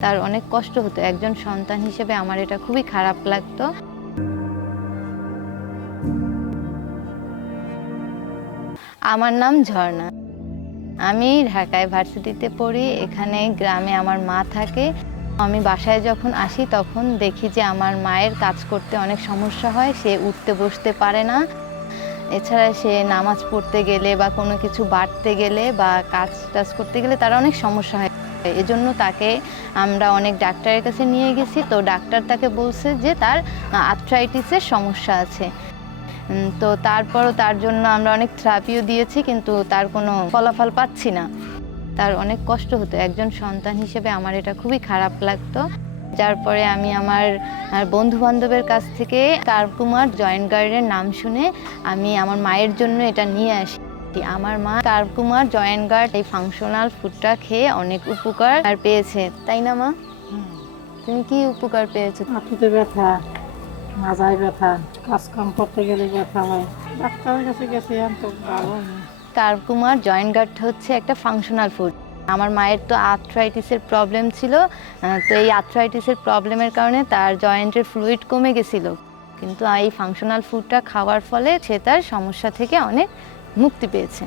তার অনেক কষ্ট হতো। একজন সন্তান হিসেবে আমার এটা খুবই খারাপ লাগতো। আমার নাম ঝর্ণা। আমি ঢাকায় ভার্সিটিতে পড়ি। এখানে গ্রামে আমার মা থাকে। আমি বাসায় যখন আসি তখন দেখি যে আমার মায়ের কাজ করতে অনেক সমস্যা হয়। সে উঠতে বসতে পারে না। এছাড়া সে নামাজ পড়তে গেলে বা কোনো কিছু বাটতে গেলে বা কাজ-টাজ করতে গেলে তার অনেক সমস্যা হয়। এজন্য তাকে আমরা অনেক ডাক্তারের কাছে নিয়ে গেছি। তো ডাক্তার তাকে বলছে যে তার আর্থ্রাইটিসের সমস্যা আছে। তো তারপরও তার জন্য আমরা অনেক থেরাপিও দিয়েছি, কিন্তু তার কোনো ফলাফল পাচ্ছি না। তার অনেক কষ্ট হতো। একজন সন্তান হিসেবে আমার এটা খুবই খারাপ লাগতো। যার পরে আমি আমার বন্ধু-বান্ধবের কাছ থেকে কার্কুমার জয়েন্ট গার্ডের নাম শুনে আমি আমার মায়ের জন্য এটা নিয়ে আসি। আমার মা কার্কুমার জয়েন্ট গার্ড এই ফাংশনাল ফুডটা খেয়ে অনেক উপকার পেয়েছে, তাই না মা? তুমি কি উপকার পেয়েছো? হাঁটুতে ব্যথা, মাজায় ব্যথা, কাজকাম করতে গেলে ব্যথা হয়। ডাক্তারের কাছে গেছে তো ভালো হয়নি। কার্কুমার জয়েন্ট গার্ড হচ্ছে একটা ফাংশনাল ফুড। আমার মায়ের তো আর্থ্রাইটিসের প্রবলেম ছিল। তো এই আর্থ্রাইটিসের প্রবলেমের কারণে তার জয়েন্টের ফ্লুইড কমে গেছিল। কিন্তু এই ফাংশনাল ফুডটা খাওয়ার ফলে সে তার সমস্যা থেকে অনেক মুক্তি পেয়েছে।